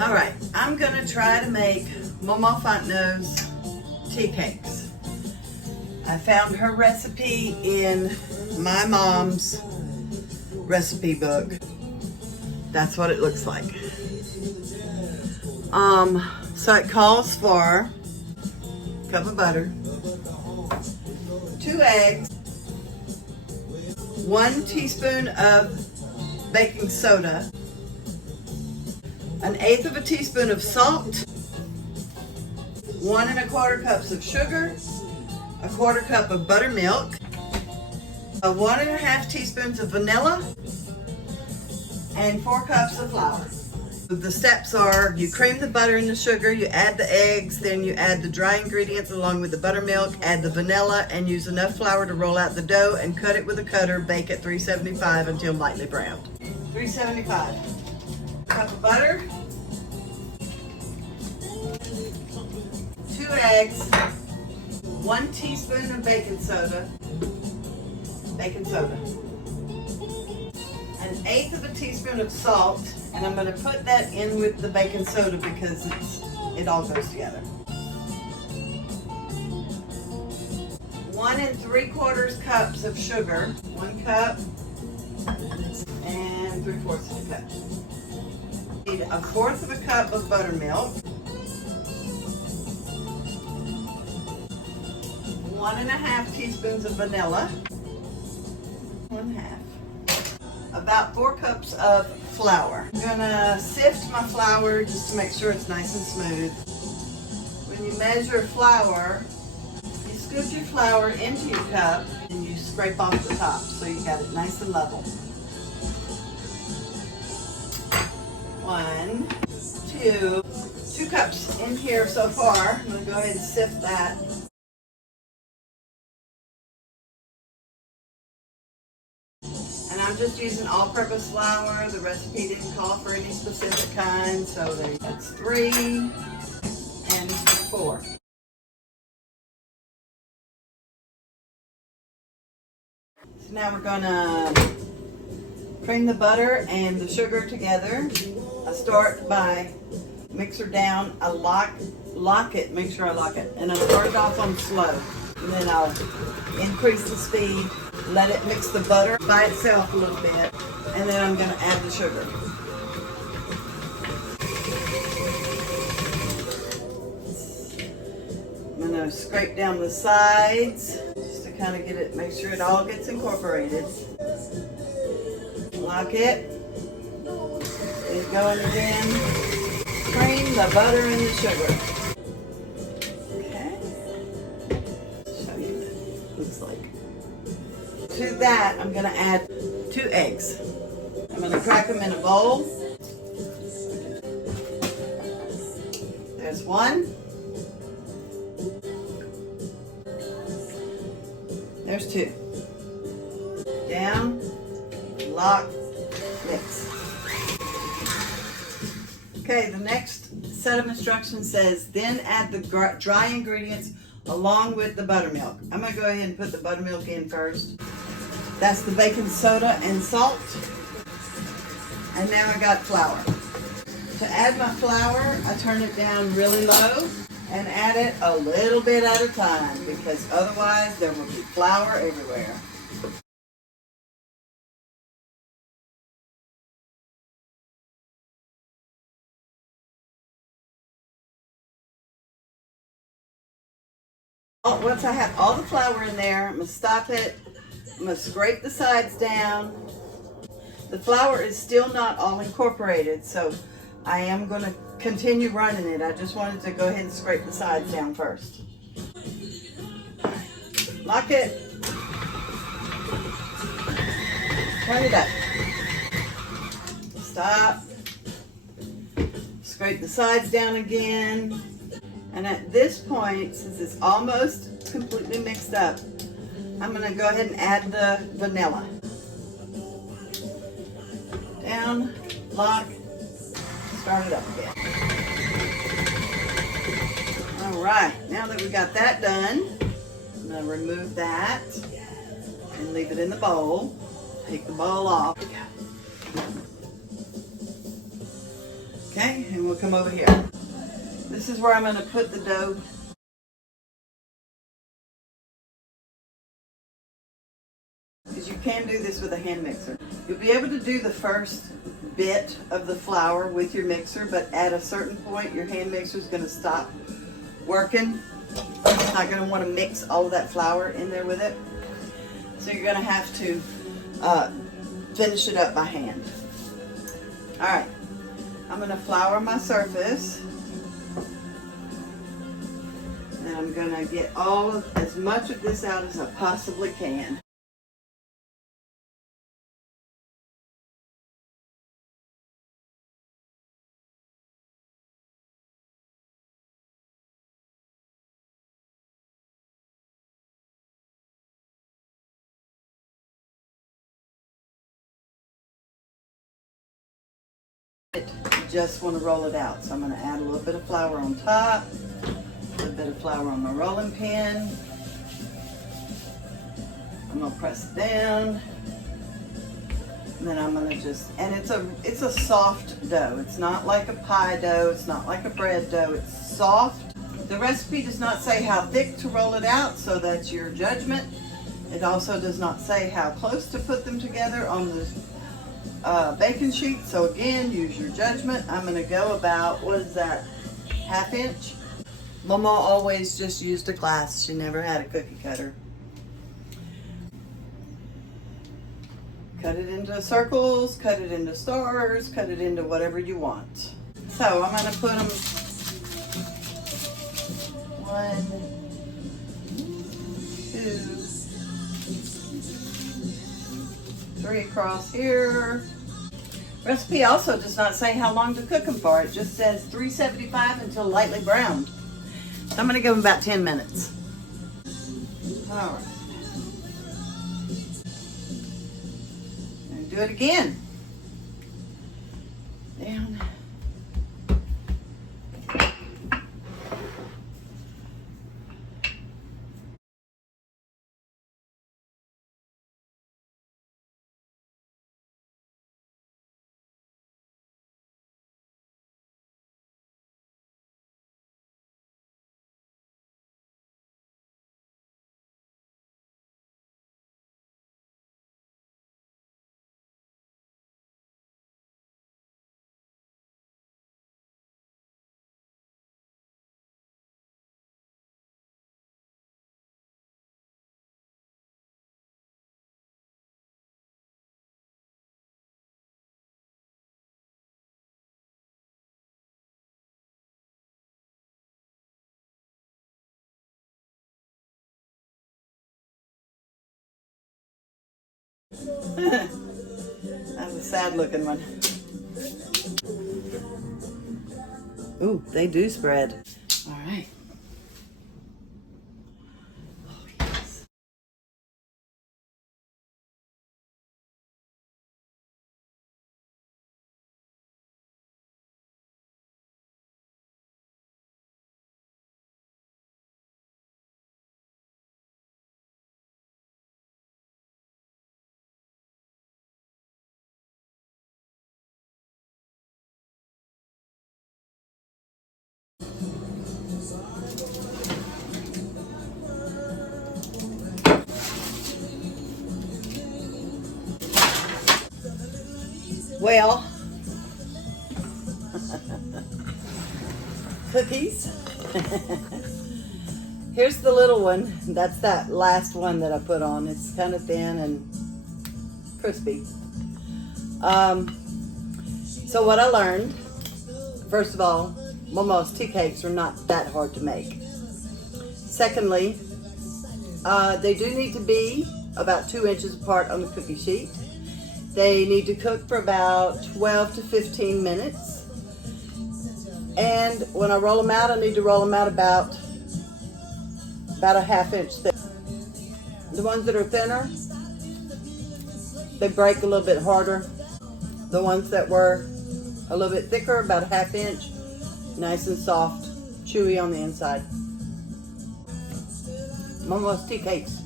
All right, I'm gonna try to make Mama Fontenot's tea cakes. I found her recipe in my mom's recipe book. That's what it looks like. So it calls for a cup of butter, 2 eggs, 1 teaspoon of baking soda, 1/8 of a teaspoon of salt, 1 1/4 cups of sugar, 1/4 cup of buttermilk, 1 1/2 teaspoons of vanilla, and 4 cups of flour. The steps are: you cream the butter and the sugar, you add the eggs, then you add the dry ingredients along with the buttermilk, add the vanilla, and use enough flour to roll out the dough and cut it with a cutter. Bake at 375 until lightly browned. 375. Cup of butter, 2 eggs, 1 teaspoon of baking soda, 1/8 of a teaspoon of salt, and I'm going to put that in with the baking soda because it all goes together. 1 3/4 cups of sugar, 1 cup and 3/4 of a cup. Need 1/4 of a cup of buttermilk, 1 1/2 teaspoons of vanilla, 1/2. About 4 cups of flour. I'm gonna sift my flour just to make sure it's nice and smooth. When you measure flour, you scoop your flour into your cup and you scrape off the top so you got it nice and level. 1, 2, 2 cups in here so far. I'm gonna go ahead and sift that. And I'm just using all-purpose flour. The recipe didn't call for any specific kind, so that's 3 and 4. So now we're gonna cream the butter and the sugar together. I start by mixer down. I lock it, make sure I lock it. And I start it off on slow. And then I'll increase the speed, let it mix the butter by itself a little bit, and then I'm gonna add the sugar. I'm gonna scrape down the sides just to kind of get it, make sure it all gets incorporated. Lock it. Get it going again. Cream the butter and the sugar. To that, I'm going to add 2 eggs. I'm going to crack them in a bowl. There's 1. There's 2. Down, lock, mix. Okay, the next set of instructions says, then add the dry ingredients along with the buttermilk. I'm going to go ahead and put the buttermilk in first. That's the baking soda and salt. And now I got flour. To add my flour, I turn it down really low and add it a little bit at a time because otherwise there will be flour everywhere. Once I have all the flour in there, I'm going to stop it. I'm going to scrape the sides down. The flour is still not all incorporated, so I am going to continue running it. I just wanted to go ahead and scrape the sides down first. Lock it. Turn it up. Stop. Scrape the sides down again. And at this point, since it's almost completely mixed up, I'm going to go ahead and add the vanilla. Down, lock, start it up again. All right, now that we got that done, I'm going to remove that and leave it in the bowl. Take the bowl off. Okay, and we'll come over here. This is where I'm going to put the dough. Because you can do this with a hand mixer. You'll be able to do the first bit of the flour with your mixer, but at a certain point your hand mixer is going to stop working. It's not going to want to mix all of that flour in there with it. So you're going to have to finish it up by hand. Alright, I'm going to flour my surface. And I'm going to get as much of this out as I possibly can. Just want to roll it out, so I'm going to add a little bit of flour on top, a little bit of flour on my rolling pin. I'm going to press it down, and then I'm going to just, and it's a soft dough. It's not like a pie dough, it's not like a bread dough, it's soft. The recipe does not say how thick to roll it out, so that's your judgment. It also does not say how close to put them together on the baking sheet, so again, use your judgment. I'm going to go about, what is that, ½ inch? Mama always just used a glass. She never had a cookie cutter. Cut it into circles, cut it into stars, cut it into whatever you want. So I'm going to put them 1, 2, 3 across here. Recipe also does not say how long to cook them for. It just says 375 until lightly browned. So I'm going to give them about 10 minutes. All right. And do it again. Down. That's a sad looking one. Ooh, they do spread. All right. Oh, yes. Well, cookies. Here's the little one. That's that last one that I put on. It's kind of thin and crispy. So what I learned, first of all, Momo's tea cakes are not that hard to make. Secondly, they do need to be about 2 inches apart on the cookie sheet. They need to cook for about 12 to 15 minutes. And when I roll them out, I need to roll them out about a ½ inch thick. The ones that are thinner, they break a little bit harder. The ones that were a little bit thicker, about a ½ inch, nice and soft, chewy on the inside. Momo's tea cakes.